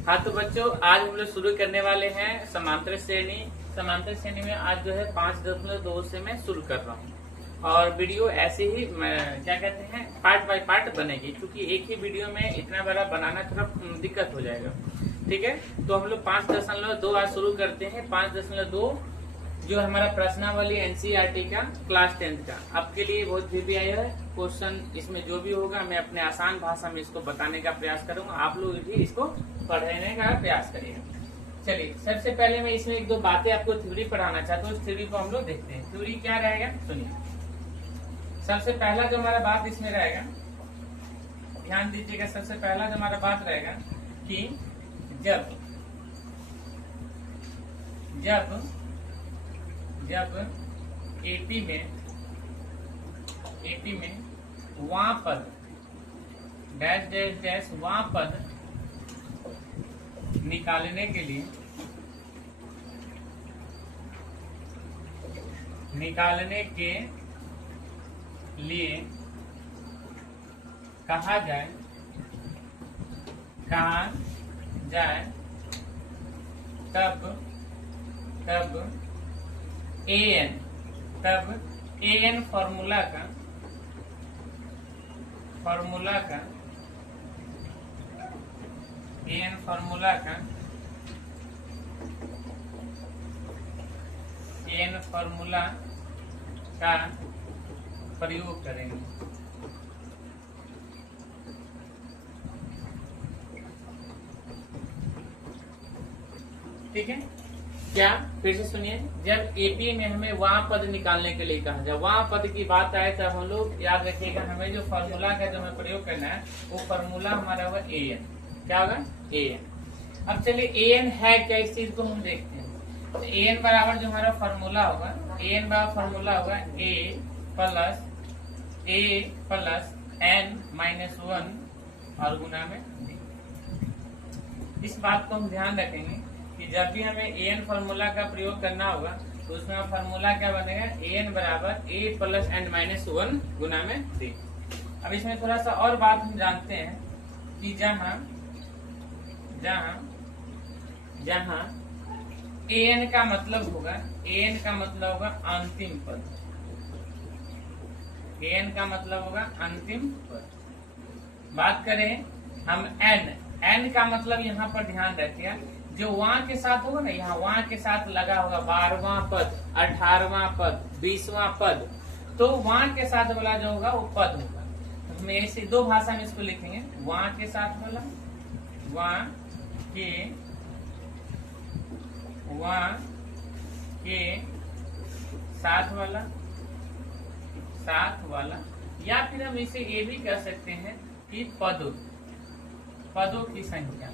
हाँ तो बच्चों, आज हम लोग शुरू करने वाले हैं समांतर श्रेणी। समांतर श्रेणी में आज जो है 5.2 से मैं शुरू कर रहा हूँ और वीडियो ऐसे ही क्या कहते हैं पार्ट बाय पार्ट बनेगी, क्योंकि एक ही वीडियो में इतना बड़ा बनाना थोड़ा दिक्कत हो जाएगा। ठीक है, तो हम लोग 5.2 आज शुरू करते हैं। 5.2 जो हमारा प्रश्नावली एनसीईआरटी का क्लास 10 का आपके लिए बहुत भी आया है क्वेश्चन। इसमें जो भी होगा मैं अपने आसान भाषा में इसको बताने का प्रयास करूंगा, आप लोग भी इसको पढ़ने का प्रयास करिएगा। चलिए, सबसे पहले मैं इसमें एक दो बातें आपको थ्योरी पढ़ाना चाहता हूँ। उस थ्योरी को हम लोग देखते हैं। थ्योरी क्या रहेगा सुनिए। सबसे पहला जो हमारा बात इसमें रहेगा, ध्यान दीजिएगा। सबसे पहला जो हमारा बात रहेगा कि जब एपी में वहाँ पद डैश डैश डैश वहाँ पद निकालने के लिए कहा जाए तब an फॉर्मूला का प्रयोग करेंगे। ठीक है, क्या फिर से सुनिए। जब एपी में हमें वहाँ पद निकालने के लिए कहा, जब वहाँ पद की बात आए तब हम लोग याद रखिएगा, हमें जो फॉर्मूला का जो हमें प्रयोग करना है वो फॉर्मूला हमारा होगा an। क्या होगा? an। अब चलिए an है क्या, इस चीज को हम देखते हैं। तो an बराबर जो हमारा फॉर्मूला होगा, an बराबर फॉर्मूला होगा a प्लस n-1 और गुना में d। इस बात को हम ध्यान रखेंगे कि जब भी हमें an फॉर्मूला का प्रयोग करना होगा तो उसमें फॉर्मूला क्या बनेगा, an बराबर a प्लस n-1 गुना में d। अब इसमें थोड़ा सा और बात हम जानते हैं कि जहां an का मतलब होगा अंतिम पद। an का मतलब होगा अंतिम पद। बात करें हम n का मतलब यहाँ पर ध्यान रखिए, जो वहाँ के साथ होगा ना, यहाँ वहाँ के साथ लगा होगा 12वां पद, 18वां पद, 20वां पद, तो वहाँ के साथ वाला जो होगा वो पद होगा। तो हम ऐसे दो भाषा में इसको लिखेंगे, वहाँ के साथ वाला, वहाँ के साथ वाला, या फिर हम इसे ये भी कह सकते हैं कि पदों की संख्या।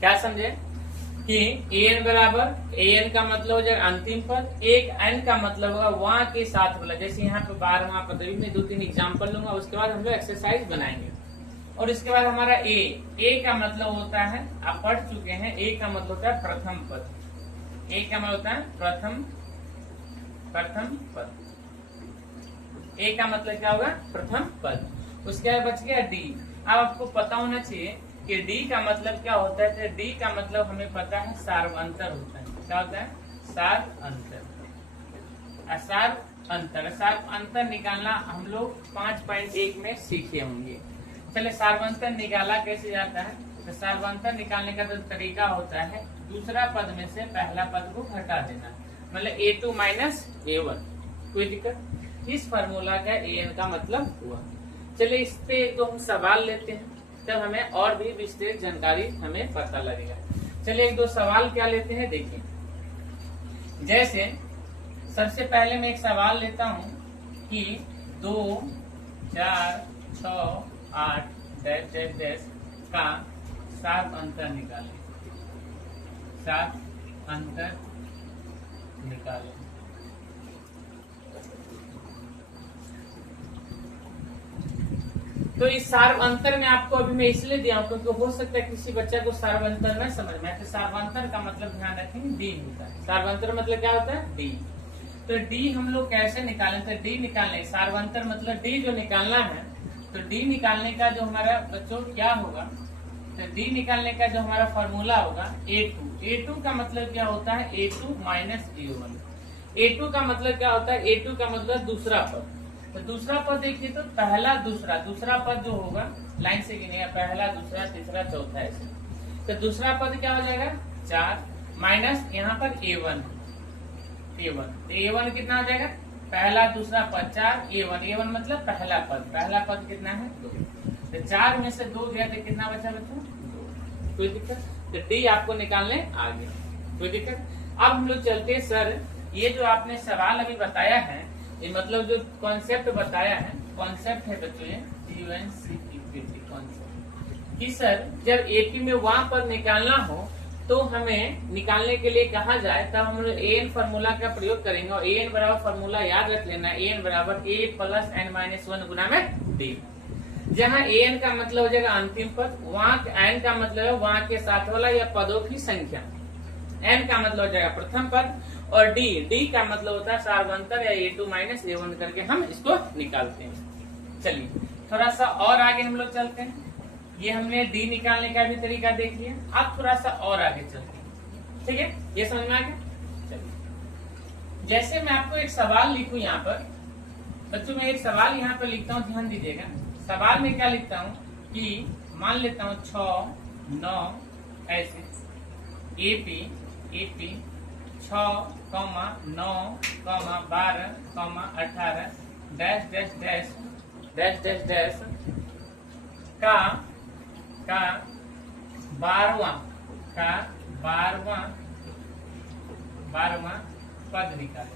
क्या समझे कि an बराबर, an का मतलब हो जाएगा अंतिम पद, एक n का मतलब होगा वहाँ के साथ वाला। जैसे यहाँ पे 12वां पद, में 2-3 एग्जाम्पल लूंगा, उसके बाद हम लोग एक्सरसाइज बनाएंगे। और इसके बाद हमारा a का मतलब होता है, आप पढ़ चुके हैं, a का मतलब होता है प्रथम पद। a का मतलब होता है प्रथम पद। a का मतलब क्या होगा, प्रथम पद। उसके बाद बच गया d। अब आपको पता होना चाहिए कि d का मतलब क्या होता है। तो d का मतलब हमें पता है सार्व अंतर होता है। क्या होता है? सार्व अंतर निकालना हम लोग 5.1 में सीखे होंगे। चले, सार्वंतर निकाला कैसे जाता है। तो सार्वंतर निकालने का जो तरीका होता है, दूसरा पद में से पहला पद को घटा देना, मतलब a2 माइनस a1। कोई दिक्कत? इस फार्मूला का an का मतलब हुआ। चलिए, इस पे तो हम सवाल लेते हैं, तब हमें और भी विस्तृत जानकारी हमें पता लगेगा। चलिए, एक दो सवाल क्या लेते हैं देखिए। जैसे सबसे पहले मैं एक सवाल लेता हूं कि 2, 4, 6, 8 डैश डैश डैश का सार्व अंतर निकालें। तो इस सार्व अंतर में आपको अभी मैं इसलिए दिया हूं क्योंकि हो सकता है किसी बच्चा को सार्व अंतर न समझ में आए। तो सार्व अंतर का मतलब ध्यान रखेंगे डी होता है। सार्व अंतर मतलब क्या होता है? डी। तो डी हम लोग कैसे निकालें? तो डी निकालने, सार्व अंतर मतलब डी जो निकालना है तो डी निकालने का जो हमारा बच्चों क्या होगा, तो डी निकालने का जो हमारा फॉर्मूला होगा A2 का मतलब क्या होता है, A2 माइनस A1। A2 का मतलब क्या होता है, A2 का मतलब दूसरा पद। तो दूसरा पद देखिए तो पहला दूसरा पद जो होगा लाइन से गिनेगा, पहला दूसरा तीसरा चौथा ऐसे। तो दूसरा पद क्या हो जाएगा 4 माइनस यहाँ पर A1 तो A1 कितना हो जाएगा, पहला दूसरा पद 4 A1 मतलब पहला पद कितना है 2। तो 4 में से 2 गया तो कितना बचा बच्चों 2। कोई दिक्कत, तो डी आपको निकालने आ गया, कोई दिक्कत। अब हम लोग चलते हैं सर, ये जो आपने सवाल अभी बताया है, ये मतलब जो कॉन्सेप्ट बताया है, कॉन्सेप्ट है बच्चों ये कॉन्सेप्ट कि सर जब एपी में वहां पर निकालना हो तो हमें निकालने के लिए कहा जाए तब हम लोग एन फार्मूला का प्रयोग करेंगे। और एन बराबर फार्मूला याद रख लेना, एन बराबर ए प्लस एन माइनस 1 गुना में डी। जहाँ एन का मतलब हो जाएगा अंतिम पद, वहाँ एन का मतलब है वहाँ के साथ वाला या पदों की संख्या, एन का मतलब हो जाएगा प्रथम पद, और डी का मतलब होता है सार्वंतर या A2 माइनस A1 करके हम इसको निकालते हैं। चलिए थोड़ा सा और आगे हम लोग चलते हैं, ये हमने डी निकालने का भी तरीका देख लिया, अब थोड़ा सा और आगे चलते हैं, ठीक है, ये समझ में आ गया। चलिए जैसे मैं आपको एक सवाल लिखूं यहाँ पर बच्चों, मैं एक सवाल यहाँ पर लिखता हूँ, ध्यान दीजिएगा। सवाल में क्या लिखता हूँ कि मान लेता हूँ 6 9 ऐसे AP 6, 9, 12, 18 dash dash dash dash dash dash का 12वां पद निकाल।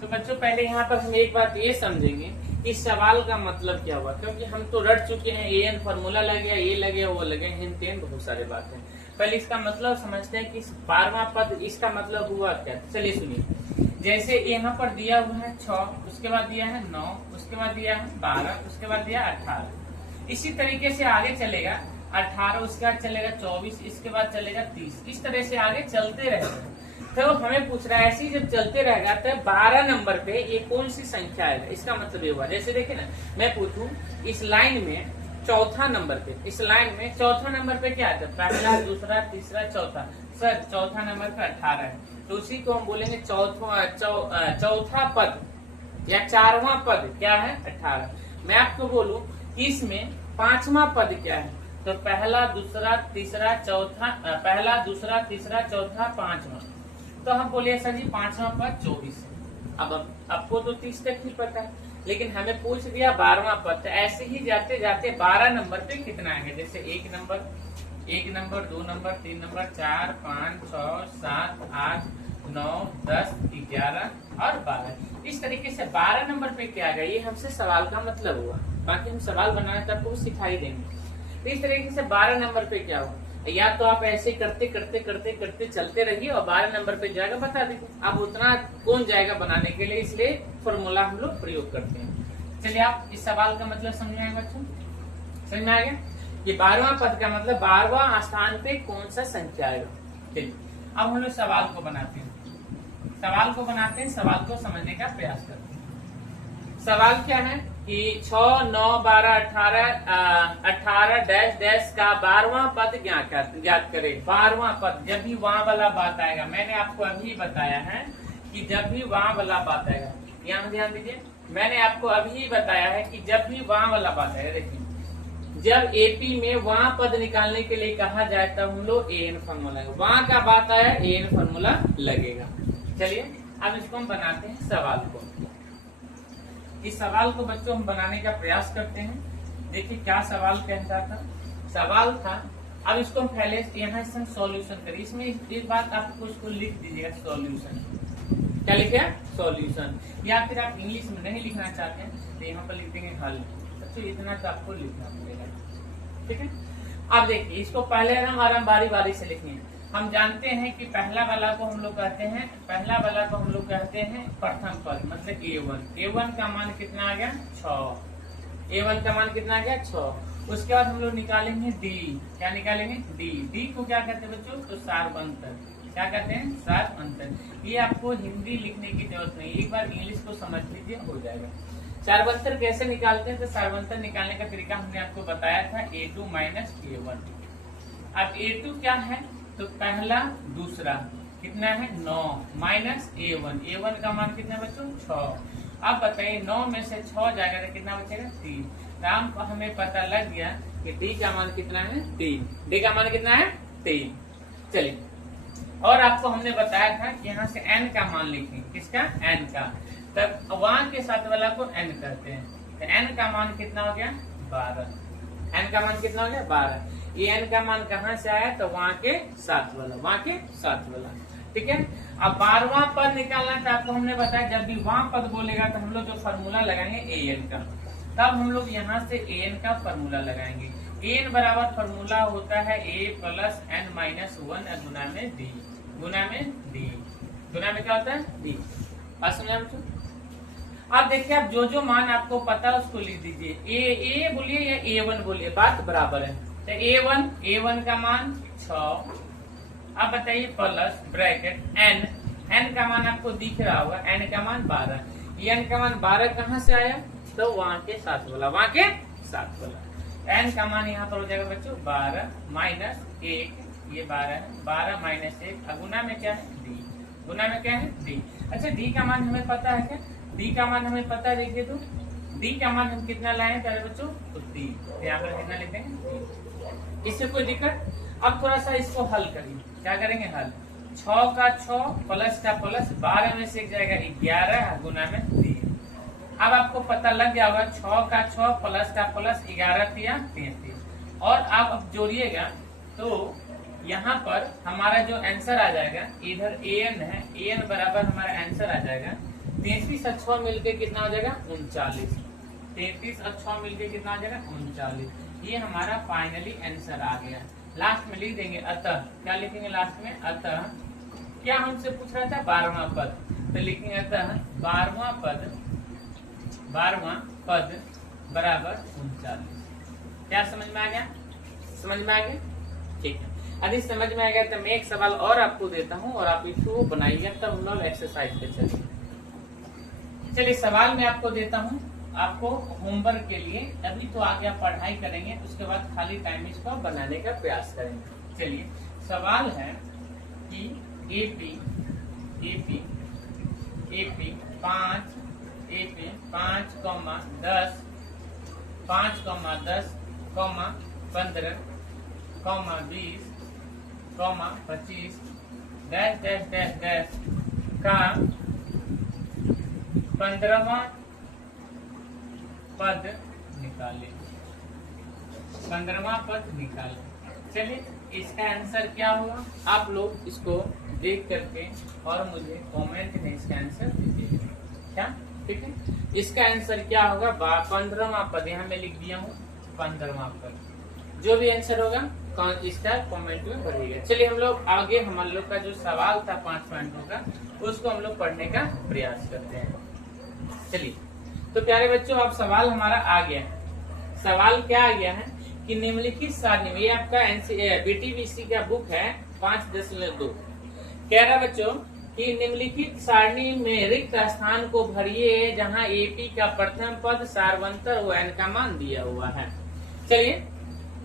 तो बच्चों पहले यहाँ पर हम एक बात ये समझेंगे कि सवाल का मतलब क्या हुआ, क्योंकि हम तो रट चुके हैं, एन फार्मूला लगे, ये लगे वो लगे, हिंद तेन बहुत सारे बातें। पहले इसका मतलब समझते हैं कि 12वां पद इसका मतलब हुआ क्या। चलिए सुनिए, जैसे यहाँ पर दिया हुआ है 6, उसके बाद दिया है 9, उसके बाद दिया है 12, उसके बाद दिया 18। इसी तरीके से आगे चलेगा 18, उसके बाद चलेगा 24, इसके बाद चलेगा 30, इस तरह से आगे चलते रहेगा। तो हमें पूछ रहा है ऐसे जब चलते रहेगा तो 12 नंबर पे ये कौन सी संख्या आएगा, इसका मतलब ये हुआ। जैसे देखिए ना, मैं पूछूं इस लाइन में चौथा नंबर पे, इस लाइन में चौथा नंबर पे क्या आता है, पहला दूसरा तीसरा चौथा। सर चौथा नंबर पे 18 है, तो उसी को हम बोलेंगे चौथा पद या 4वां पद क्या है 18। मैं आपको बोलूं कि इसमें 5वां पद क्या है, तो पहला दूसरा तीसरा चौथा, पहला दूसरा तीसरा चौथा 5वां। तो हम बोलिए सर जी 5वां पद 24। अब आपको तो 30 तक ही पता है, लेकिन हमें पूछ दिया 12वां पद। तो ऐसे ही जाते जाते 12 नंबर पे कितना आएगा, जैसे 1 नंबर 2 नंबर 3 नंबर 4 5 6 7 8 9 10 11 और 12। इस तरीके से 12 नंबर पे क्या आएगा, ये हमसे सवाल का मतलब हुआ। बाकी हम सवाल बनाए तब आपको सिखाई देंगे। तो इस तरीके से 12 नंबर पे क्या हुआ, या तो आप ऐसे करते करते करते करते चलते रहिए और 12 नंबर पे जाएगा बता दीजिए। अब उतना कौन जाएगा बनाने के लिए, इसलिए फॉर्मूला हम लोग प्रयोग करते हैं। चलिए आप इस सवाल का मतलब समझ आएगा बच्चों, समझ में आएगा कि 12वां पद का मतलब 12वां स्थान पे कौन सा संख्या आएगा। चलिए अब हम लोग सवाल को बनाते हैं, सवाल को समझने का प्रयास करते हैं। सवाल क्या है कि 6 9 12 18 डैश डैश का 12वां पद ज्ञात करें। 12वां पद जब भी वहां वाला बात आएगा, मैंने आपको अभी बताया है कि जब भी वहां वाला बात आएगा, यहाँ ध्यान दीजिए, मैंने आपको अभी बताया है कि जब भी वहां वाला बात आएगा, देखिए जब एपी में वहां पद निकालने के लिए कहा जाए तब हम लोग एन फार्मूला, वहां का बात आया एन फार्मूला लगेगा। चलिए अब इसको हम बनाते हैं सवाल को। इस सवाल को बच्चों हम बनाने का प्रयास करते हैं। देखिए क्या सवाल कहता था, सवाल था, अब इसको हम पहले यहाँ से सॉल्यूशन करिए। इसमें एक बात आपको इसको लिख दीजिएगा, सॉल्यूशन क्या लिखे, सॉल्यूशन। या फिर आप इंग्लिश में नहीं लिखना चाहते हैं तो यहाँ पर लिख देंगे हल। तो इतना तो आपको लिखना पड़ेगा, ठीक है। अब देखिए इसको पहले हम बारी बारी से लिखेंगे। हम जानते हैं कि पहला वाला को हम लोग कहते हैं प्रथम पद, मतलब A1 का मान कितना आ गया 6। A1 का मान कितना आ गया 6। उसके बाद हम लोग निकालेंगे D, क्या निकालेंगे D को क्या कहते हैं बच्चों, तो सार्वंतर। क्या कहते हैं, सार्वंतर। ये आपको हिंदी लिखने की जरूरत नहीं, एक बार इंग्लिश को समझ लीजिए हो जाएगा। सार्वंतर कैसे निकालते हैं, तो सार्वंतर निकालने का तरीका हमने आपको बताया था, A2 माइनस A1। अब A2 क्या है, तो पहला दूसरा कितना है 9 माइनस A1, A1 का मान कितना बच्चों 6। अब बताइए 9 में से 6 जाएगा तो कितना बचेगा 3। राम को हमें पता लग गया कि D का मान कितना है 3, D का मान कितना है 3। चलिए, और आपको हमने बताया था कि यहाँ से n का मान लिखें, किसका, n का, तब वहां के साथ वाला को n कहते हैं, तो n का मान कितना हो गया 12, n का मान कितना हो गया 12। ये n का मान कहाँ से आया, तो वहां के साथ वाला, वहां के साथ वाला, ठीक है। अब 12वां पद निकालना था, आपको हमने बताया जब भी वहां पद बोलेगा तो हम लोग जो फॉर्मूला लगाएंगे an का, तब हम लोग यहाँ से an का फॉर्मूला लगाएंगे। an बराबर फॉर्मूला होता है a प्लस n माइनस 1 गुना में d, गुना में d, गुना में क्या होता है d। बात समझा बच्चों। अब देखिए, आप जो जो मान आपको पता है उसको लिख दीजिए, a बोलिए या A1 बोलिए, बात बराबर है। तो A1 का मान 6, अब बताइए प्लस ब्रैकेट n का मान आपको दिख रहा होगा, n का मान 12। ये n का मान 12 कहाँ से आया, तो वहां के साथ वाला, वहां के साथ वाला। n का मान यहाँ पर हो जाएगा बच्चों 12 माइनस 1, ये 12 है, 12 माइनस 1, गुना में क्या है d, गुना में क्या है d। अच्छा, d का मान हमें पता है क्या, d का मान हमें पता है, देखिए तो d का मान हम कितना लाए पहले बच्चों, तो 3, यहाँ पर कितना लिखेंगे, इससे कोई दिक्कत। अब थोड़ा सा इसको हल करिए, क्या करेंगे हल, 6 का 6 प्लस का प्लस, 12 में से एक जाएगा 11 गुना में 3। अब आपको पता लग गया होगा 6 का 6 प्लस का प्लस, 11 तिया 33, और आप अब जोड़िएगा तो यहाँ पर हमारा जो आंसर आ जाएगा, इधर an है, an बराबर हमारा आंसर आ जाएगा 33 और 6 मिलके कितना हो जाएगा 39, 33 और 6 मिलके कितना हो जाएगा 39। ये हमारा फाइनली आंसर आ गया। लास्ट में लिख देंगे अतः, क्या लिखेंगे लास्ट में, अतः क्या हमसे पूछ रहा था 12वां पद, तो लिखेंगे अतः 12वां पद बराबर 39। क्या समझ में आ गया, समझ में आ गया, ठीक है। यदि समझ में आ गया तो मैं एक सवाल और आपको देता हूँ और आप इसको बनाइएगा, तब हम लोग एक्सरसाइज पे चलिए सवाल मैं आपको देता हूँ, आपको होमवर्क के लिए। अभी तो आगे आप पढ़ाई करेंगे, उसके बाद खाली टाइम इसको बनाने का प्रयास करेंगे। चलिए, सवाल है कि AP 5, 10, 5, 15, 20, 25 dash dash dash dash का 15वां पद निकाले, 15वां पद निकाले। चलिए, इसका आंसर क्या होगा, आप लोग इसको देख करके और मुझे कमेंट में इसका आंसर दीजिए, क्या, ठीक है। इसका आंसर क्या होगा, 15वां पद, यहाँ मैं लिख दिया हूँ 15वां पद। जो भी आंसर होगा इसका कमेंट में भरिएगा। चलिए, हम लोग आगे, हम लोग का जो सवाल था 5 पॉइंटों का, उसको हम लोग पढ़ने का प्रयास करते हैं। चलिए, तो प्यारे बच्चों, अब सवाल हमारा आ गया है। सवाल क्या आ गया है कि निम्नलिखित सारणी में, ये आपका BTBC का बुक है 5.2, कह रहा बच्चों कि निम्नलिखित सारणी में रिक्त स्थान को भरिए जहां AP का प्रथम पद सार्वंतर व n का मान दिया हुआ है। चलिए,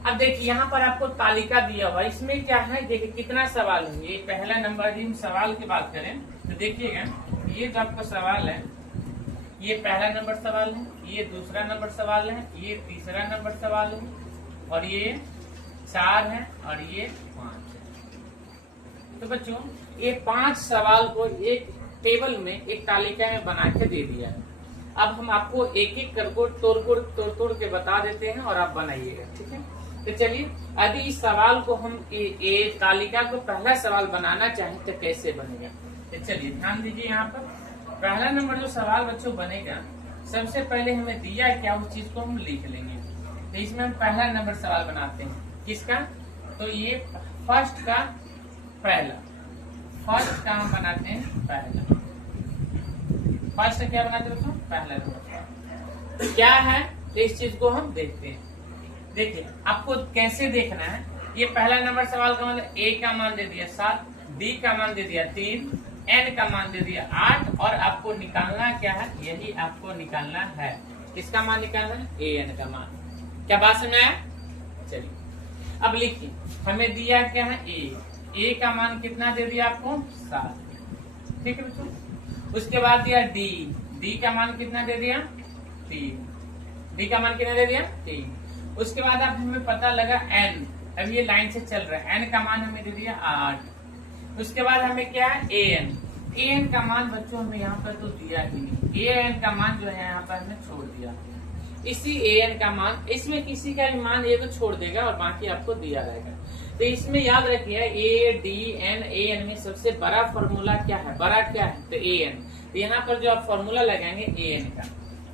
अब देखिए यहाँ पर आपको तालिका दिया हुआ है, इसमें क्या है, देखिए कितना सवाल है। ये पहला नंबर, यदि हम सवाल की बात करें तो देखिएगा, ये जो आपका सवाल है, ये पहला नंबर सवाल है, ये दूसरा नंबर सवाल है, ये तीसरा नंबर सवाल है, और ये 4 है, और ये 5 है। तो बच्चों, ये 5 सवाल को एक टेबल में, एक तालिका में बना के दे दिया है। अब हम आपको एक एक करके तोड़ के बता देते हैं और आप बनाइएगा, ठीक है। तो चलिए, यदि इस सवाल को हम तालिका को पहला सवाल बनाना चाहें तो कैसे बनेगा, तो चलिए ध्यान दीजिए। यहाँ पर पहला नंबर जो सवाल बच्चों बनेगा, सबसे पहले हमें दिया क्या, उस चीज को हम लिख लेंगे। तो इसमें हम पहला नंबर सवाल बनाते हैं, किसका, तो ये फर्स्ट का पहला, फर्स्ट का हम बनाते हैं पहला, फर्स्ट क्या बनाते हैं दोस्तों, पहला नंबर क्या है, तो इस चीज को हम देखते हैं। देखिए, आपको कैसे देखना है, ये पहला नंबर सवाल का मतलब A का मान दे दिया 7, D डी का मान दे दिया 3, एन का मान दे दिया 8 और आपको निकालना क्या है, यही आपको निकालना है। किसका मान निकालना है, ए एन का मान। क्या बात समझ आया? चलिए अब लिखिए, हमें दिया क्या है ए का मान कितना दे दिया आपको 7, ठीक है बच्चों। उसके बाद दिया डी का मान कितना दे दिया 3, डी का मान कितना दे दिया 3। उसके बाद अब हमें पता लगा एन, अब ये लाइन से चल रहा है, एन का मान हमें दे दिया 8। उसके बाद हमें क्या है ए एन का मान बच्चों हमें यहाँ पर तो दिया ही नहीं, ए एन का मान जो है यहाँ पर हमने छोड़ दिया। इसी ए एन का मान, इसमें किसी का भी मान एक छोड़ देगा और बाकी आपको दिया रहेगा। तो इसमें याद रखिए A D N A N में सबसे बड़ा फॉर्मूला क्या है, बड़ा क्या है तो ए एन। तो यहाँ पर जो आप फॉर्मूला लगाएंगे ए एन का,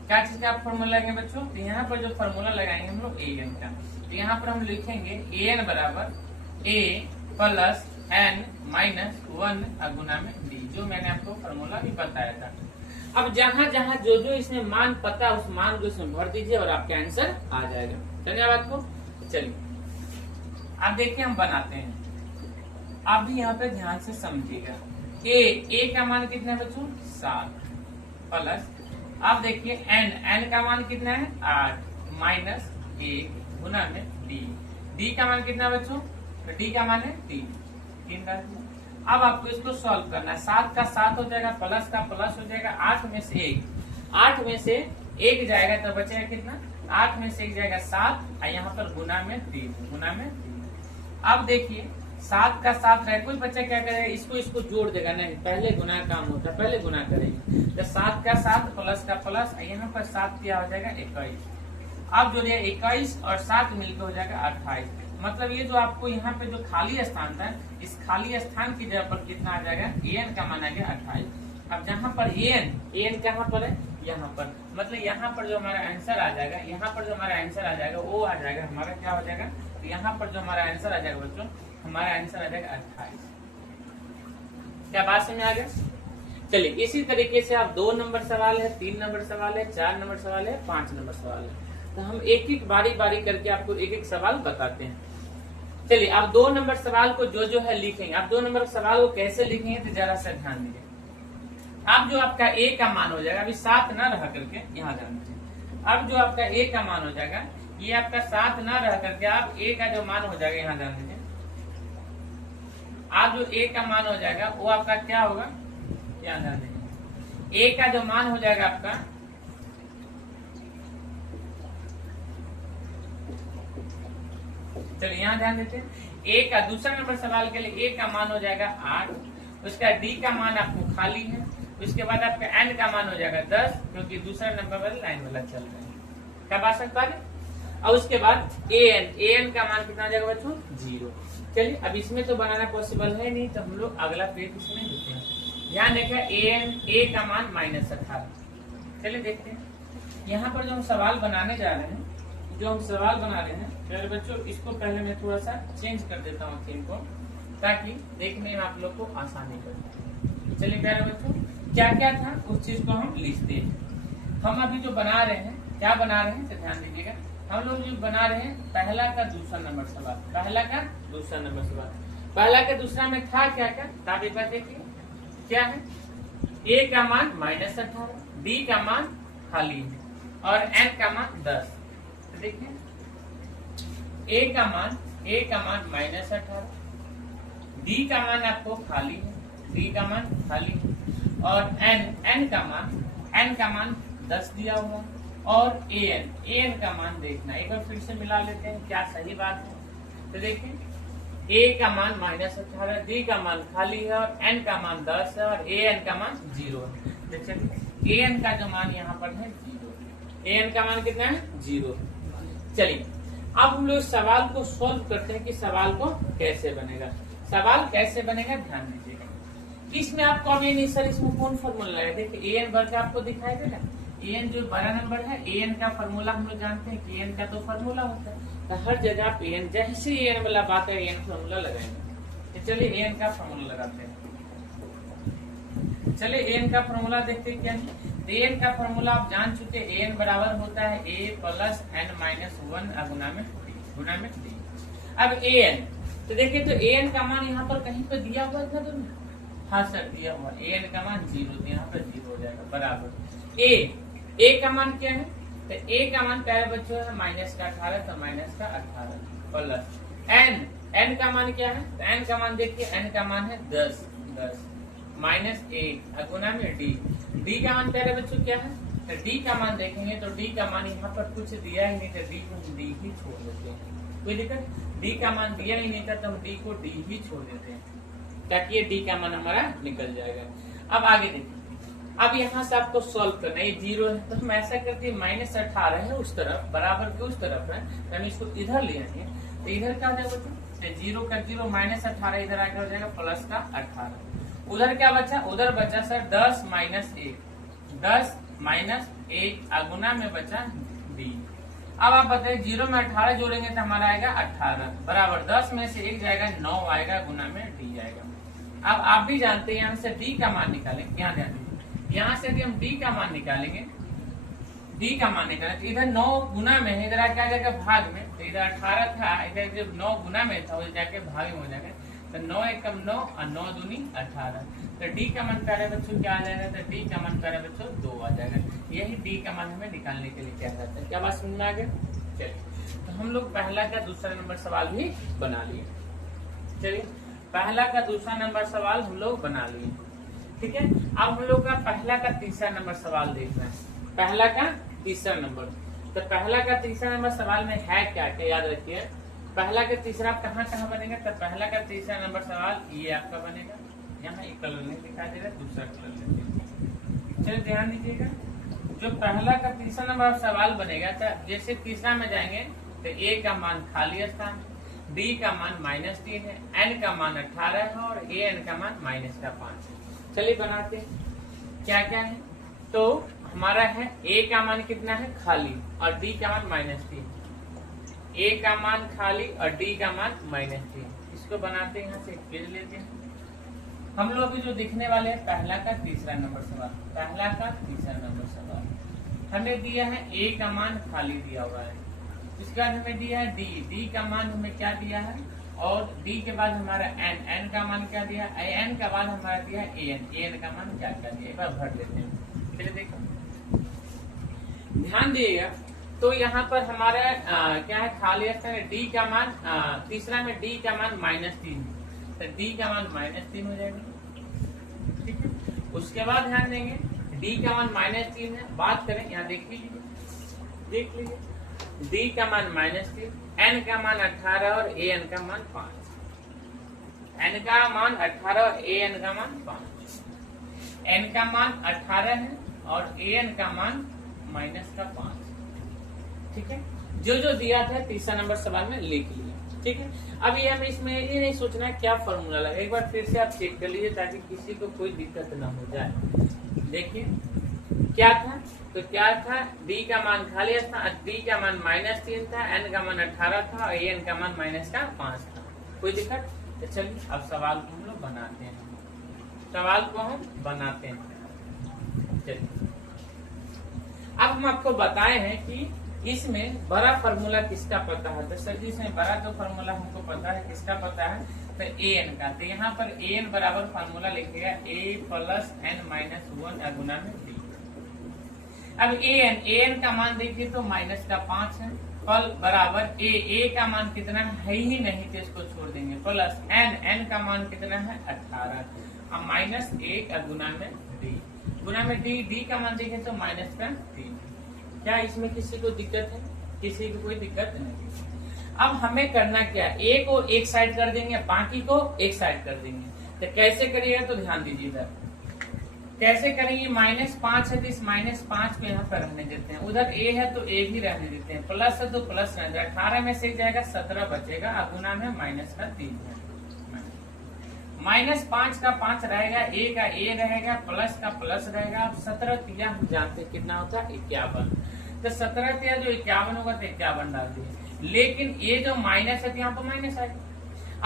क्या चीज का आप फॉर्मूला लगाएंगे बच्चों, तो यहाँ पर जो फॉर्मूला लगाएंगे हम लोग ए एन का, तो यहाँ पर हम लिखेंगे ए एन बराबर ए प्लस एन माइनस 1 गुना में डी, जो मैंने आपको फॉर्मूला भी बताया था। अब जहां जहां जो जो इसमें मान पता उस मान को इसमें भर दीजिए और आपका आंसर आ जाएगा। धन्यवाद को। चलिए अब देखिए हम बनाते हैं, आप भी यहाँ पे ध्यान से समझिएगा। ए का मान कितना है बच्चों 7 प्लस, आप देखिए एन का मान कितना है 8 माइनस 1 गुना में डी का मान कितना बच्चों, तो डी का मान है 3 डाल दिया। अब आपको इसको सॉल्व करना है, 7 का 7 हो जाएगा, प्लस का प्लस हो जाएगा, 8 में से 1 जाएगा तो बचेगा कितना, 8 में से 1 जाएगा 7 और यहाँ पर गुना में 3। अब देखिए 7 का 7 है, कोई बच्चा क्या करेगा, इसको जोड़ देगा, नहीं पहले गुना काम होता है, पहले गुना करेंगे। तो 7 का 7 प्लस का प्लस, यहाँ पर 7 क्या हो जाएगा 21। अब जो है 21 और 7 मिलकर हो जाएगा 28। मतलब ये जो आपको यहाँ पे जो खाली स्थान था, इस खाली स्थान की जगह पर कितना आ जाएगा, ए एन का मान आ गया 28। अब जहाँ पर ए एन कहाँ पर है, यहाँ पर, मतलब यहाँ पर जो हमारा आंसर आ जाएगा, यहाँ पर जो हमारा आंसर आ जाएगा वो आ जाएगा हमारा क्या हो जाएगा, तो यहाँ पर जो हमारा आंसर आ जाएगा बच्चों, हमारा आंसर आ जाएगा 28। क्या बात समझ आ गया? चलिए इसी तरीके से आप 2 नंबर सवाल है, 3 नंबर सवाल है, 4 नंबर सवाल है, 5 नंबर सवाल है, तो हम एक एक बारी बारी करके आपको एक एक सवाल बताते हैं। चलिए आप 2 नंबर सवाल को जो है लिखेंगे, आप 2 नंबर सवाल को कैसे लिखेंगे तो जरा सा ध्यान दीजिए। अब जो आपका ए का मान हो जाएगा, अभी 7 ना रह करके यहाँ ध्यान दीजिए, अब जो आपका ए का मान हो जाएगा, ये आपका 7 ना रह करके आप ए का जो मान हो जाएगा, यहाँ ध्यान दीजिए, आप जो ए का मान हो जाएगा वो आपका क्या होगा, यहाँ ध्यान दीजिए, ए का जो मान हो जाएगा आपका, चलिए यहाँ ध्यान देते हैं, ए का दूसरा नंबर सवाल के लिए ए का मान हो जाएगा 8, उसका डी का मान आपको खाली है, उसके बाद आपका एन का मान हो जाएगा 10, क्योंकि दूसरा नंबर वाला लाइन वाला चल रहा है। क्या बात सकता है? और उसके बाद ए एन का मान कितना आ जाएगा बच्चों 0। चलिए अब इसमें तो बनाना पॉसिबल है नहीं, तो हम लोग अगला पेज इसमें लिखते हैं। ध्यान रखें ए का मान -18। चलिए देखते हैं, यहाँ पर जो हम सवाल बनाने जा रहे हैं, पहले बच्चों इसको पहले मैं थोड़ा सा चेंज कर देता हूँ थीम को, ताकि देखने में आप लोग को आसानी पड़े। चलिए प्यारे बच्चों, क्या क्या था उस चीज को हम लिखते हैं। हम अभी जो बना रहे हैं, क्या बना रहे हैं तो ध्यान दीजिएगा, हम लोग जो बना रहे हैं पहला का दूसरा नंबर सवाल, पहला का दूसरा में था क्या क्या, आप एक बार देखिए क्या है, ए का मान -18, डी का मान खाली है और एन का मान 10। तो देखिए ए का मान -18, डी का मान आपको खाली है, और एन का मान 10 दिया हुआ, और ए एन का मान देखना। एक बार फिर से मिला लेते हैं, क्या सही बात है। तो देखिए ए का मान -18, डी का मान खाली है और एन का मान 10 है और ए एन का मान 0 है। तो चलिए ए एन का जो मान यहाँ पर है 0, ए एन का मान कितना है 0। चलिए अब हम लोग सवाल को सोल्व करते हैं कि सवाल को कैसे बनेगा। सवाल कैसे बनेगा ध्यान दीजिएगा, इसमें आपको अभी नहीं सर इसमें कौन फॉर्मूला है, देखिए ए एन वर्ग आपको दिखाई देगा, ए एन जो बड़ा नंबर है, ए एन का फॉर्मूला हम लोग जानते हैं कि ए एन का तो फॉर्मूला होता है, तो हर जगह आप ए एन, जैसे ए एन वाला बात है ए एन फॉर्मूला लगाएंगे। तो चलिए ए एन का फॉर्मूला लगाते हैं। चलिए ए एन का फॉर्मूला देखते हैं क्या है। ए एन का फॉर्मूला आप जान चुके, ए एन बराबर होता है ए प्लस एन -1 गुना में डी। अब ए तो देखिए तो ए एन का मान यहाँ पर कहीं पे दिया हुआ था तो हाँ सर दिया हुआ, ए एन का मान 0, तो यहाँ पर 0 हो जाएगा बराबर ए का मान क्या है, तो ए का मान प्यारे बच्चों है माइनस का 18, तो माइनस का 18 प्लस एन का मान क्या है, तो एन का मान देखिए, एन का मान है 10 माइनस 8 गुना में डी का मान प्यारे बच्चों क्या है, तो डी का मान देखेंगे तो डी का मान यहाँ पर कुछ दिया ही नहीं, तो डी को डी ही छोड़ देते हैं, कोई दिक्कत, डी का मान दिया ही नहीं था तो हम डी को डी ही छोड़ देते हैं ताकि ये डी का मान हमारा निकल जाएगा। अब आगे देखिए, अब यहाँ से आपको सॉल्व करना है, ये 0 है तो हम ऐसा करते हैं माइनस 18 है उस तरफ, बराबर के उस तरफ है, तो हम इसको इधर ले आएंगे, तो इधर क्या हो जाएगा बच्चों, 0 का 0 माइनस 18 इधर आके हो जाएगा प्लस का 18, उधर क्या बचा, उधर बचा सर 10 माइनस 1 अगुना में बचा डी। अब आप बताइए 0 में 18 जोड़ेंगे तो हमारा आएगा 18 बराबर 10 में से 1 जाएगा 9 आएगा गुना में डी आएगा। अब आप भी जानते हैं यहाँ से डी का मान निकालेंगे, यहाँ ध्यान दीजिए, यहाँ से यदि हम डी का मान निकालेंगे, डी का मान निकालेंगे तो इधर 9 गुना में है, इधर आके आ जाएगा भाग में, तो इधर 18 था, इधर जब 9 गुना में था उधर जाके भाग में हो जाएगा, तो 9 एकम 9 और 9 दूनी 18, तो डी का मान प्यारे बच्चों क्या आ जाएगा, तो डी का मान प्यारे बच्चों 2 आ जाएगा। यही डी का मान हमें निकालने के लिए क्या रहता है, क्या बात समझ में आ गया। चलिए तो हम लोग पहला का दूसरा नंबर सवाल भी बना लिए, चलिए पहला का दूसरा नंबर सवाल हम लोग बना लिए, ठीक है। अब हम लोग का पहला का तीसरा नंबर सवाल देखना है, पहला का तीसरा नंबर, तो पहला का तीसरा नंबर सवाल में है क्या क्या याद रखिए, पहला का तीसरा कहाँ कहाँ बनेगा, तो पहला का तीसरा नंबर सवाल ये आपका बनेगा, यहाँ एक कलर नहीं दिखाई दे रहा, दूसरा कलर लेते, चलिए ध्यान दीजिएगा, जो पहला का तीसरा नंबर सवाल बनेगा तो जैसे तीसरा में जाएंगे तो ए का मान खाली स्थान, डी का मान -3 है, एन का मान 18 है और ए एन का मान -5 है। चलिए बनाते हैं क्या क्या है, तो हमारा है ए का मान कितना है खाली और डी का मान -3, ए का मान खाली और डी का मान -3, इसको बनाते हैं, यहाँ से एक पेज लेते हैं। हम लोग अभी जो दिखने वाले हैं पहला का तीसरा नंबर सवाल, पहला का तीसरा नंबर सवाल हमें दिया है ए का मान खाली दिया हुआ है, इसके बाद हमें दिया है डी का मान हमें क्या दिया है, और डी के बाद हमारा एन का मान क्या दिया, एन का बाद हमारा दिया ए एन का मान क्या क्या दिया, एक बार भर लेते हैं। चलिए देखो ध्यान दिएगा, तो यहाँ पर हमारा क्या है खाली स्थान है, डी का मान तीसरा में डी का मान -3, तो डी का मान -3 हो जाएगा, ठीक है। उसके बाद ध्यान देंगे डी का मान -3 है, बात करें यहाँ देख लीजिए, देख लीजिए डी का मान -3, एन का मान 18 और ए एन का मान 5, एन का मान 18 और ए एन का मान 5, एन का मान 18 है और ए एन का मान -5, ठीक है। जो जो दिया था तीसरा नंबर सवाल में लिख लिया, ठीक है। अब ये हमें इसमें ये नहीं सोचना है क्या फॉर्मूला लगा, एक बार फिर से आप चेक कर लीजिए ताकि किसी को कोई दिक्कत ना हो जाए। देखिए क्या था, तो क्या था डी का मान खाली था, डी का मान -3 था, एन का मान 18 था और एन का मान -5 था, कोई दिक्कत। तो चलिए अब सवाल को हम लोग बनाते हैं, सवाल को हम बनाते हैं। चलिए अब हम आपको बताए हैं कि इसमें बड़ा फार्मूला किसका पता है, तो सर जी इसमें बड़ा जो फार्मूला हमको पता है किसका पता है, तो ए एन का, तो यहाँ पर ए एन बराबर फार्मूला लिखेगा a + n-1 गुना में डी। अब ए एन का मान देखिए तो -5 है, फल बराबर ए का मान कितना है ही नहीं तो इसको छोड़ देंगे, प्लस एन का मान कितना है 18, अब -1 गुना में डी, गुना में डी का मान देखें तो -3। क्या इसमें किसी को दिक्कत है, किसी को कोई दिक्कत नहीं। अब हमें करना क्या है, ए को एक साइड कर देंगे, बाकी को एक साइड कर देंगे, तो कैसे करिएगा तो ध्यान दीजिए इधर कैसे करेंगे, -5 है तो इस -5 को यहाँ पर रहने देते हैं, उधर ए है तो ए भी रहने देते हैं, प्लस है तो प्लस रहने देते हैं, 18 में से जाएगा 17 बचेगा, गुना में -3 है, -5 का 5 रहेगा, ए का ए रहेगा, प्लस का प्लस रहेगा। अब 17 तिया हम जानते हैं कितना होता है 51, तो 17 तिया जो 51 होगा तो 51 डाल दिए, लेकिन ये जो माइनस है तो यहाँ पर माइनस आएगा।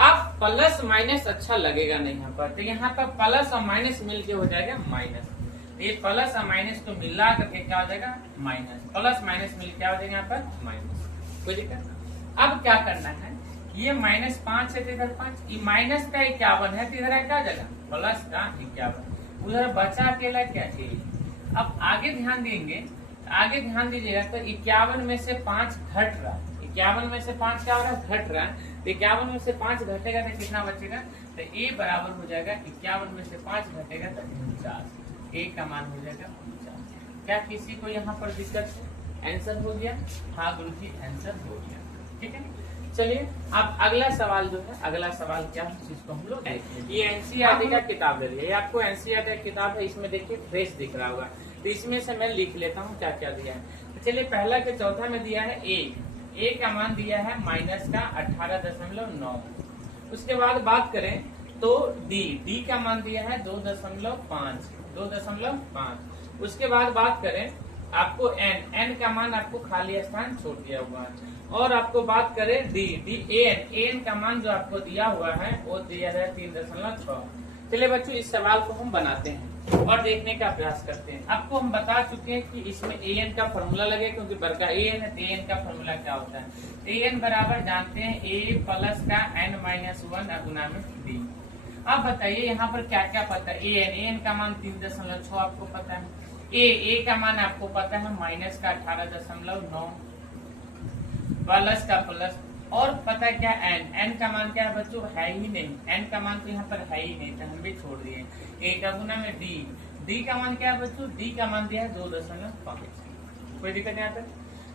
अब प्लस माइनस अच्छा लगेगा नहीं यहाँ पर, तो यहाँ पर प्लस और माइनस मिलके हो जाएगा माइनस, ये प्लस और माइनस को मिला करके क्या हो जाएगा माइनस, प्लस माइनस मिल क्या हो जाएगा यहाँ पर माइनस, कोई दिक्कत। अब क्या करना है, ये -5 है तो इधर 5, ये माइनस का 51 है तो इधर क्या जगह प्लस का 51, उधर बचा अकेला क्या है। अब आगे ध्यान देंगे, आगे ध्यान दीजिएगा तो 51 में से 5 घट रहा, 51 में से 5 क्या हो रहा है घट रहा, तो 51 में से 5 घटेगा तो कितना बचेगा, तो ए बराबर हो जाएगा 51 में से 5 घटेगा तो 49, ए का मान हो जाएगा 49। क्या किसी को यहाँ पर दिक्कत है? आंसर हो गया? हाँ गुरुजी आंसर हो गया, ठीक है। चलिए अब अगला सवाल जो है, अगला सवाल क्या है जिसको हम लोग ये एनसीईआरटी का किताब ले लिया, ये आपको एनसीईआरटी का किताब है, इसमें देखिए फ्रेश दिख रहा होगा, तो इसमें से मैं लिख लेता हूँ क्या क्या दिया है। तो चलिए पहला के चौथा में दिया है ए का मान दिया है माइनस का 18.9, उसके बाद बात करें तो डी का मान दिया है 2.5, उसके बाद बात करें आपको एन का मान आपको खाली स्थान छोड़ दिया हुआ है, और आपको बात करें एन का मान जो आपको दिया हुआ है वो दिया है 3.6। चलिए बच्चों इस सवाल को हम बनाते हैं और देखने का प्रयास करते हैं। आपको हम बता चुके हैं कि इसमें एन का फॉर्मूला लगे, क्योंकि बड़का एन है तो एन का फॉर्मूला क्या होता है, एन बराबर जानते हैं ए प्लस का n-1 गुना में डी। अब बताइए यहाँ पर क्या क्या पता है, एन का मान 3.6 आपको पता है, ए का मान आपको पता है माइनस का 18.9 प्लस का प्लस, और पता क्या एन का मान क्या है बच्चों, है ही नहीं, एन का मान तो यहाँ पर है ही नहीं तो हम भी छोड़ दिए, ए का गुना में डी का मान क्या है बच्चों, डी का मान दिया है 2.5, कोई दिक्कत नहीं आता।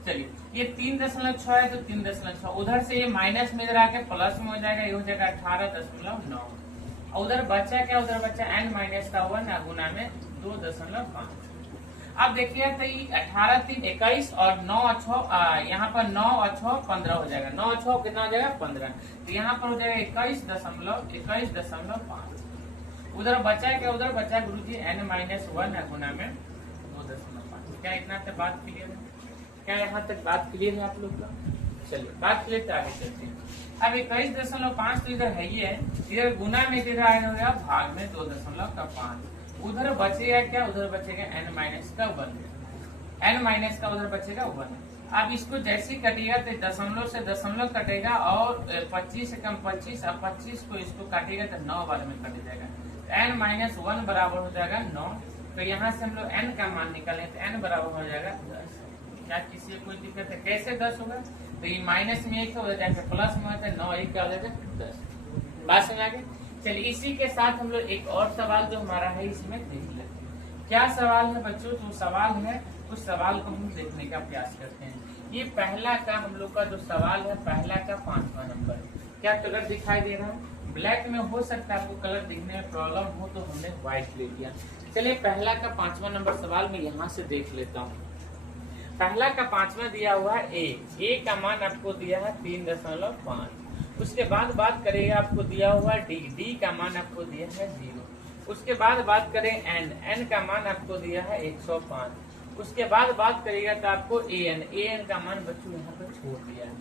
चलिए ये 3.6 है तो 3.6, उधर से ये माइनस में इधर आके प्लस में हो जाएगा, ये हो जाएगा 18.9, उधर बचा क्या, उधर बचा n-1 गुना में 2.5। अब देखिए तो 18 3 21 और 9 6 यहाँ पर 9 6 15 हो जाएगा, 9 6 कितना हो जाएगा 15, तो यहाँ पर हो जाएगा 21.5, उधर बचा क्या, उधर बचा गुरुजी n-1 गुना में 2.5। क्या इतना तक बात क्लियर है? क्या यहाँ तक बात क्लियर है आप लोग का? चलिए बात क्लियर तो आगे चलते हैं। अब 21.5 तो इधर है ही है, इधर गुना में इधर आएगा भाग में 2.5, उधर बचेगा क्या, उधर बचेगा n-1, n- का उधर बचेगा 1। अब इसको जैसे ही कटेगा तो दशमलव से दशमलव कटेगा, और 25 से कम 25, अब 25 को इसको काटेगा तो 9 बार में कट जाएगा, n-1 बराबर हो जाएगा 9। तो यहाँ से हम लोग n का मान निकालें तो n बराबर हो जाएगा 10। क्या किसी को कोई दिक्कत है? कैसे 10 होगा, तो ये माइनस में 1 हो जाएगा, प्लस में होता है 9 1 का हो जाएगा 10। बात समझ आ गई? चलिए इसी के साथ हम लोग एक और सवाल जो हमारा है इसमें देख लेते हैं। क्या सवाल है बच्चों, जो सवाल है उस सवाल को हम देखने का प्रयास करते हैं। ये पहला का हम लोग का जो सवाल है, पहला का 5वां नंबर, क्या कलर दिखाई दे रहा है? ब्लैक में हो सकता है आपको कलर दिखने में प्रॉब्लम हो, तो हमने व्हाइट ले लिया। चलिए पहला का 5वां नंबर सवाल में यहाँ से देख लेता हूँ। पहला का 5वां दिया हुआ है ए का मान आपको दिया है 3.5, उसके बाद बात करेगा आपको दिया हुआ डी का मान आपको दिया है 0, उसके बाद बात करें एन का मान आपको दिया है 105, उसके बाद बात करेगा तो आपको एन का मान बच्चों यहाँ पर छोड़ दिया है,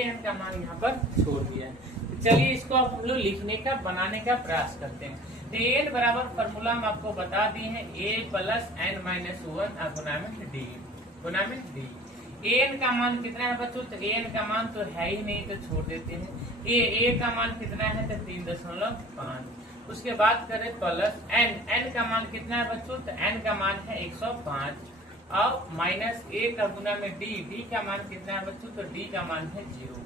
एन का मान यहाँ पर छोड़ दिया है। चलिए इसको आप हम लोग लिखने का बनाने का प्रयास करते हैं। तो एन बराबर फॉर्मूला हम आपको बता दिए हैं, ए प्लस n-1 गुना में डी। एन का मान कितना है बच्चों, तो एन का मान तो है ही नहीं तो छोड़ देते हैं। ए का मान कितना है तो 3.5, उसके बाद करें प्लस एन का मान कितना है बच्चों, तो एन का मान है 105, और माइनस ए का गुना में डी का मान कितना है बच्चों, तो डी का मान है 0।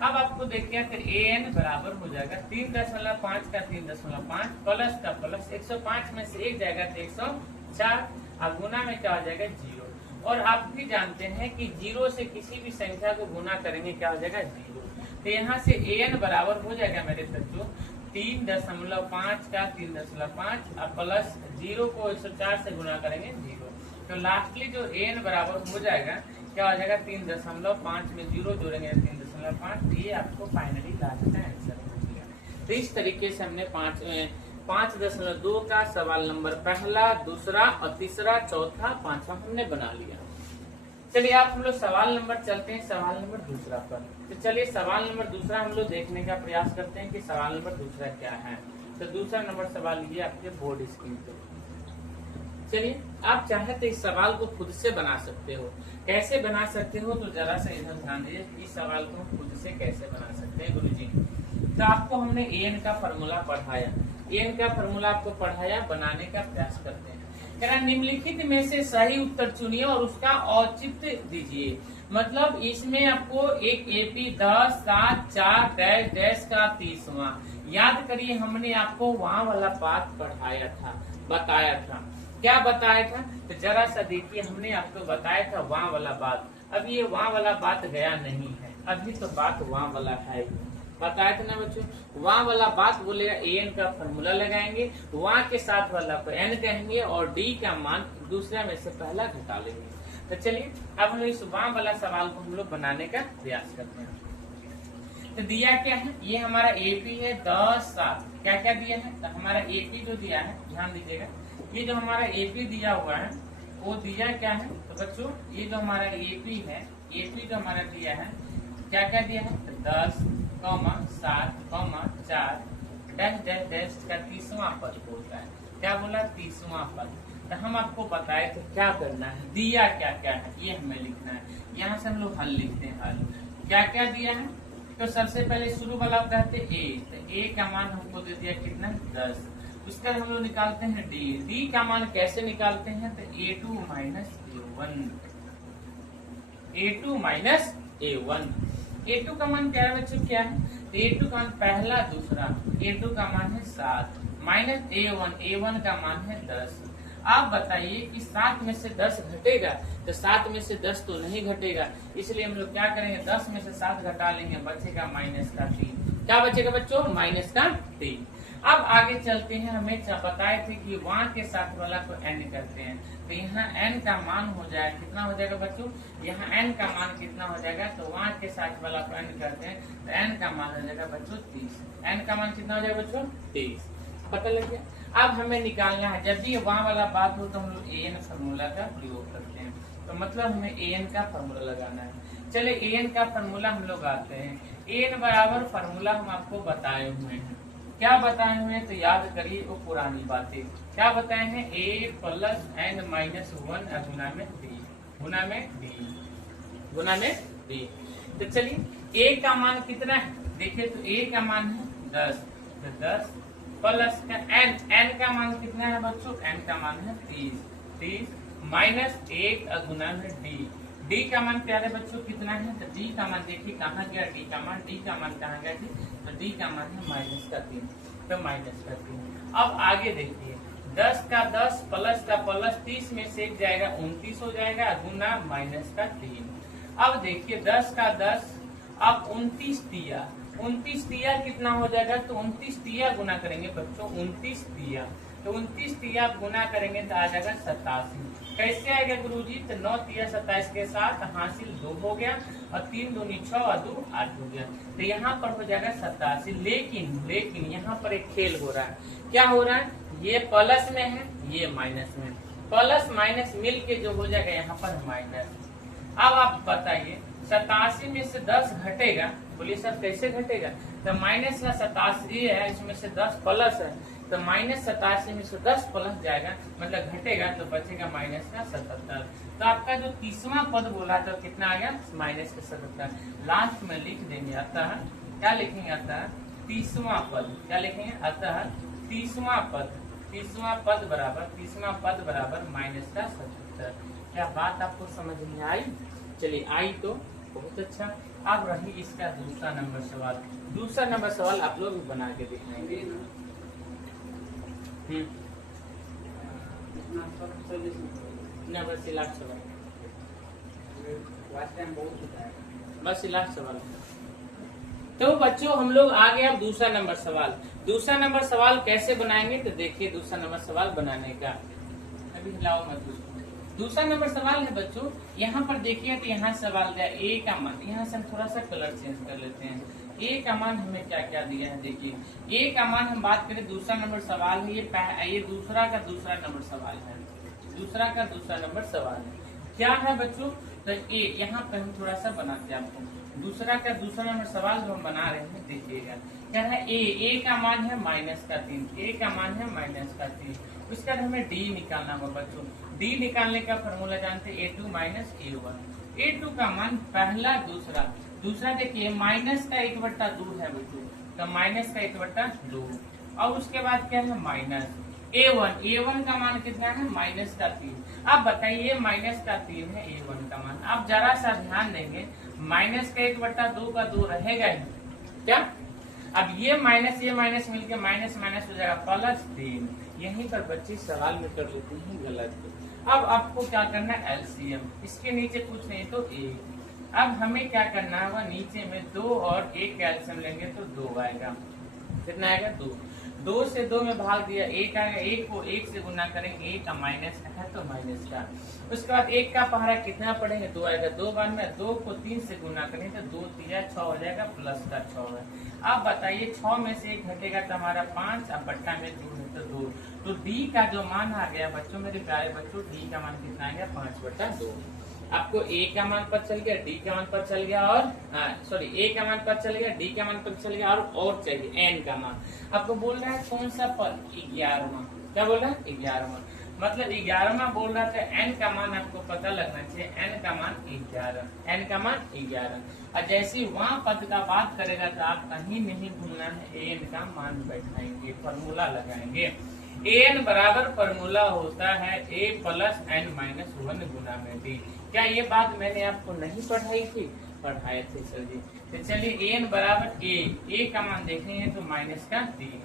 अब आपको देखिए फिर एन बराबर हो जाएगा 3.5 का 3.5 प्लस का प्लस 105 में से एक जाएगा तो 104, अब गुना में क्या हो जाएगा 0। और आप भी जानते हैं कि 0 से किसी भी संख्या को गुना करेंगे क्या हो जाएगा 0। तो यहाँ से एन बराबर हो जाएगा मेरे बच्चों 3.5 का 3.5 और प्लस 0 को 104 से गुना करेंगे 0। तो लास्टली जो एन बराबर हो जाएगा क्या हो जाएगा 3.5 में 0 जोड़ेंगे 3.5, ये आपको फाइनली लास्ट का आंसर हो गया। तो इस तरीके से हमने 5.2 का सवाल नंबर पहला, दूसरा और तीसरा, चौथा, पांचवा हमने बना लिया। चलिए आप हम लोग सवाल नंबर चलते हैं सवाल नंबर दूसरा पर। तो चलिए सवाल नंबर दूसरा हम लोग देखने का प्रयास करते हैं कि सवाल नंबर दूसरा क्या है। तो दूसरा नंबर सवाल ये आपके बोर्ड स्क्रीन पे। चलिए, आप चाहे तो इस सवाल को खुद से बना सकते हो। कैसे बना सकते हो तो जरा सा इधर ध्यान दीजिए, इस सवाल को खुद से कैसे बना सकते हैं गुरुजी। तो आपको हमने an का फॉर्मूला पढ़ाया, an का फॉर्मूला आपको पढ़ाया, बनाने का प्रयास करते हैं। कह रहा निम्नलिखित में से सही उत्तर चुनिए और उसका औचित्य दीजिए। मतलब इसमें आपको एक AP 10, 7, 4 डैश डैश का 30वां। याद करिए, हमने आपको वहाँ वाला बात पढ़ाया था, बताया था। क्या बताया था तो जरा सा देखिए, हमने आपको बताया था वहाँ वाला बात। अब ये वहाँ वाला बात गया नहीं है, अभी तो बात वहाँ वाला है। बताया था ना बच्चों, वहाँ वाला बात बोलेगा an का फॉर्मूला लगाएंगे, वहाँ के साथ वाला को n कहेंगे और d का मान दूसरा में से पहला घटा लेंगे। तो चलिए अब हम इस वहाँ वाला सवाल को हम लोग बनाने का प्रयास करते हैं। तो दिया क्या है, ये हमारा AP है 10, 7। क्या क्या दिया है तो हमारा AP जो दिया है, ध्यान दीजिएगा, ये जो हमारा AP दिया हुआ है वो दिया क्या है तो बच्चों, ये जो हमारा AP है, AP जो हमारा दिया है क्या क्या दिया है तो 10, 7, 4 डैश डैश डैश का 30वां पद बोलता है। क्या बोला 30वां पद। तो हम आपको बताए थे क्या करना है, दिया क्या क्या है ये हमें लिखना है। यहाँ से हम लोग हल लिखते हैं। हल क्या क्या दिया है तो सबसे पहले शुरू वाला कहते a, तो a का मान हमको दे दिया कितना 10। उसका हम लोग निकालते हैं d का मान कैसे निकालते हैं तो a2 माइनस a1। a2 का मान क्या है बच्चों, क्या है तो a2 का मान पहला दूसरा, a2 का मान है 7 माइनस a1 का मान है 10। आप बताइए कि 7 में से 10 घटेगा तो 7 में से 10 तो नहीं घटेगा, इसलिए हम लोग क्या करेंगे 10 में से 7 घटा लेंगे, बचेगा माइनस का 3। क्या बचेगा बच्चों माइनस का 3। अब आगे चलते हैं, हमें बताए थे कि वहाँ के साथ वाला को n करते हैं, तो यहाँ n का मान हो जाएगा कितना हो जाएगा बच्चों, यहाँ n का मान कितना हो जाएगा तो वहाँ के साथ वाला को n करते हैं तो n का मान हो जाएगा बच्चों 30। n का मान कितना हो जाएगा बच्चों 30। पता लग गया। अब हमें निकालना है, जब भी वहाँ वाला बात हो तो हम लोग an फॉर्मूला का प्रयोग करते हैं, तो मतलब हमें an का फॉर्मूला लगाना है। चले an का फॉर्मूला हम लोग आते हैं, an बराबर फॉर्मूला हम आपको बताए हुए हैं। क्या बताए हुए हैं तो याद करिए वो पुरानी बातें। क्या बताए हैं a प्लस n माइनस 1 गुना में b। तो चलिए a का मान कितना है, देखिए तो a का मान है 10, तो 10 प्लस का n का मान कितना है बच्चों, n का मान है 30 माइनस 1 गुना में d का मान क्या है बच्चों कितना है तो d का मान देखिए कहाँ गया, d का मान कहाँ गया जी तो d का मान है माइनस का 3, तो माइनस का 3। अब आगे देखिए 10 का 10 प्लस का प्लस 30 में से एक जाएगा 29 हो जाएगा गुना माइनस का 3। अब देखिए 10 का 10 अब 29 दिया कितना हो जाएगा तो 29 दिया गुना करेंगे बच्चों 29 दिया, तो 29 दिया गुना करेंगे तो आ जाएगा 87। कैसे आएगा गुरुजी तो 9 तिया 27 के साथ हासिल 2 हो गया और 3 दूनी 6 और 2 8 हो गया, तो यहाँ पर हो जाएगा 87। लेकिन यहाँ पर एक खेल हो रहा है। क्या हो रहा है, ये प्लस में है ये माइनस में, प्लस माइनस मिल के जो हो जाएगा यहाँ पर माइनस। अब आप बताइए 87 में से 10 घटेगा, बोलिए सर कैसे घटेगा तो माइनस का 87 है, इसमें से 10 प्लस है तो माइनस 87 में से 10 प्लस जाएगा मतलब घटेगा तो बचेगा माइनस का 77। तो आपका जो 30वां पद बोला तो कितना आ गया माइनस का 77। लास्ट में लिख देंगे अतः क्या लिखेंगे, अतः 30वां पद क्या लिखेंगे, अतः 30वां पद बराबर माइनस का 77। क्या बात आपको समझ में आई? चलिए आई तो बहुत अच्छा। अब रही इसका दूसरा नंबर सवाल आप लोग बना के दिखाएंगे। बस लास्ट सवाल। तो बच्चों हम लोग आ गए अब दूसरा नंबर सवाल कैसे बनाएंगे तो देखिए दूसरा नंबर सवाल बनाने का, अभी हिलाओ मत। दूसरा नंबर सवाल है बच्चों, यहाँ पर देखिए तो यहाँ सवाल दिया a का मान, यहाँ से हम थोड़ा सा कलर चेंज कर लेते हैं। a का मान हमें क्या क्या दिया है, देखिए a का मान हम बात करें दूसरा नंबर सवाल है, ये दूसरा का दूसरा नंबर सवाल है। क्या है बच्चों तो a, यहाँ पर हम थोड़ा सा बनाते हैं आपको दूसरा का दूसरा नंबर सवाल जो हम बना रहे हैं देखिएगा। क्या है a का मान है माइनस का 3, a का मान है माइनस का 3, उसके बाद हमें डी निकालना होगा बच्चों। डी निकालने का फॉर्मूला जानते हैं A2 माइनस A1। A2 का मान पहला दूसरा, दूसरा देखिए माइनस का 1/2 है बच्चों, तो माइनस का 1/2। और उसके बाद क्या है माइनस A1 का मान कितना है माइनस का 3। अब बताइए माइनस का 3 है A1 का मान। अब जरा सा ध्यान देंगे, माइनस का 1/2 का 2 रहेगा ही क्या। अब ये माइनस मिलके माइनस माइनस हो जाएगा +3। यहीं पर बच्चे सवाल में कर लेते हैं गलत। अब आपको क्या करना है एलसीएम, इसके नीचे कुछ नहीं तो 1। अब हमें क्या करना होगा, नीचे में 2 और 1 का एलसीएम लेंगे तो 2 आएगा। कितना आएगा 2। 2 से 2 में भाग दिया 1 आएगा, 1 को 1 से गुना करेंगे, 1 का माइनस का है तो माइनस का। उसके बाद 1 का पहाड़ा कितना पढ़ेंगे 2 आएगा, 2 बार में 2 को 3 से गुना करेंगे तो 2 3 6 हो जाएगा, प्लस का 6 है। अब बताइए 6 में से 1 घटेगा तो हमारा 5, अब बट्टा में 2 है तो 2। तो डी का जो मान आ गया बच्चों, मेरे प्यारे बच्चों, डी का मान कितना आ गया 5/2। आपको ए का मान पता चल गया, डी का मान पता चल गया, और ए का मान पता चल गया, डी का मान पता चल गया, और चाहिए एन का मान। आपको बोल रहा है कौन सा पद 11वां, क्या बोल रहा है 11वां, मतलब 11वां बोल रहा था। एन का मान आपको पता लगना चाहिए, एन का मान 11, एन का मान 11। और जैसे वहां पद का बात करेगा तो आप कहीं नहीं भूलना है, एन का मान बैठाएंगे, फॉर्मूला लगाएंगे। एन बराबर फॉर्मूला होता है a + n-1 गुना में डी। क्या ये बात मैंने आपको नहीं पढ़ाई थी, पढ़ाए थे सर जी। तो चलिए एन बराबर ए का मान देखेंगे तो -3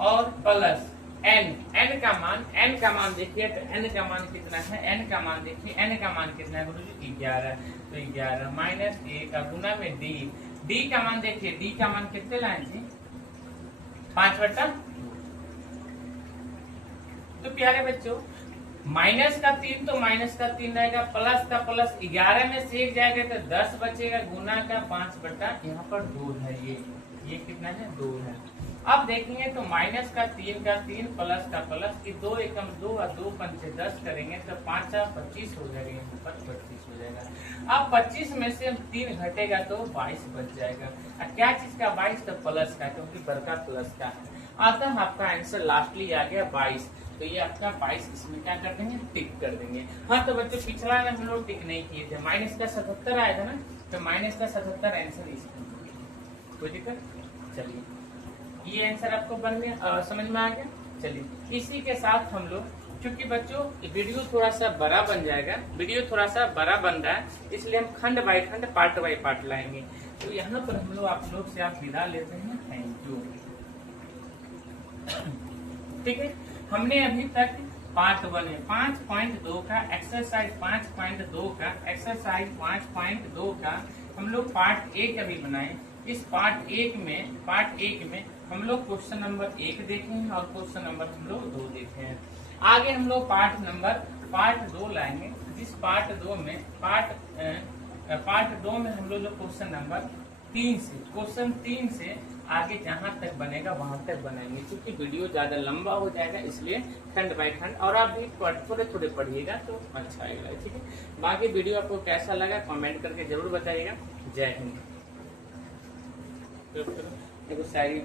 और प्लस एन का मान देखिए तो एन का मान कितना है, एन का मान देखिए, एन का मान कितना है गुरुजी 11, तो 11 माइनस ए का गुना में डी का मान देखिए, डी का मान कितने लाए जी 5/2। तो प्यारे बच्चों माइनस का 3 तो माइनस का 3 रहेगा, प्लस का प्लस 11 में से 1 जाएगा तो 10 बचेगा, गुना का 5/, यहाँ पर 2 है, ये कितना है 2 है। अब देखेंगे तो माइनस का 3 प्लस का प्लस की 2 एकम 2 और 2 पंचे 10 करेंगे तो 5 और 25 हो जाएगा, यहाँ पर 25 हो जाएगा। अब 25 में से 3 घटेगा तो 22 बच जाएगा। क्या चीज का 22, तो प्लस का, क्योंकि बड़का प्लस का है। अतः आपका आंसर लास्टली आ गया 22। तो ये आपका 22 इसमें क्या कर देंगे टिक कर देंगे। हाँ तो बच्चों पिछला में हम लोग टिक नहीं किए थे, माइनस का 77 आया था ना, तो माइनस का 77 आंसर इसमें, कोई दिक्कत। चलिए ये आंसर आपको बन गया, समझ में आ गया। चलिए इसी के साथ हम लोग, क्योंकि बच्चों वीडियो थोड़ा सा बड़ा बन जाएगा, वीडियो थोड़ा सा बड़ा बन रहा है, इसलिए हम खंड बाई खंड पार्ट बाई पार्ट लाएंगे। तो यहाँ पर हम लोग आप लोग से आप विदा लेते हैं, थैंक यू। ठीक है, हमने अभी तक पार्ट 1 है 5.2 का एक्सरसाइज 5.2 का एक्सरसाइज 5.2 का हम लोग पार्ट 1 अभी बनाए। इस पार्ट 1 में हम लोग क्वेश्चन नंबर 1 देखे हैं और क्वेश्चन नंबर हम लोग 2 देखे हैं। आगे हम लोग पार्ट 2 लाएंगे, जिस पार्ट 2 में हम लोग जो क्वेश्चन नंबर 3 से आगे जहाँ तक बनेगा वहां तक बनाएंगे। क्योंकि वीडियो ज्यादा लंबा हो जाएगा, इसलिए खंड बाय खंड, और आप भी थोड़े थोड़े पढ़िएगा तो अच्छा आएगा। ठीक है, बाकी वीडियो आपको कैसा लगा कमेंट करके जरूर बताइएगा। जय हिंद। देखो शायरी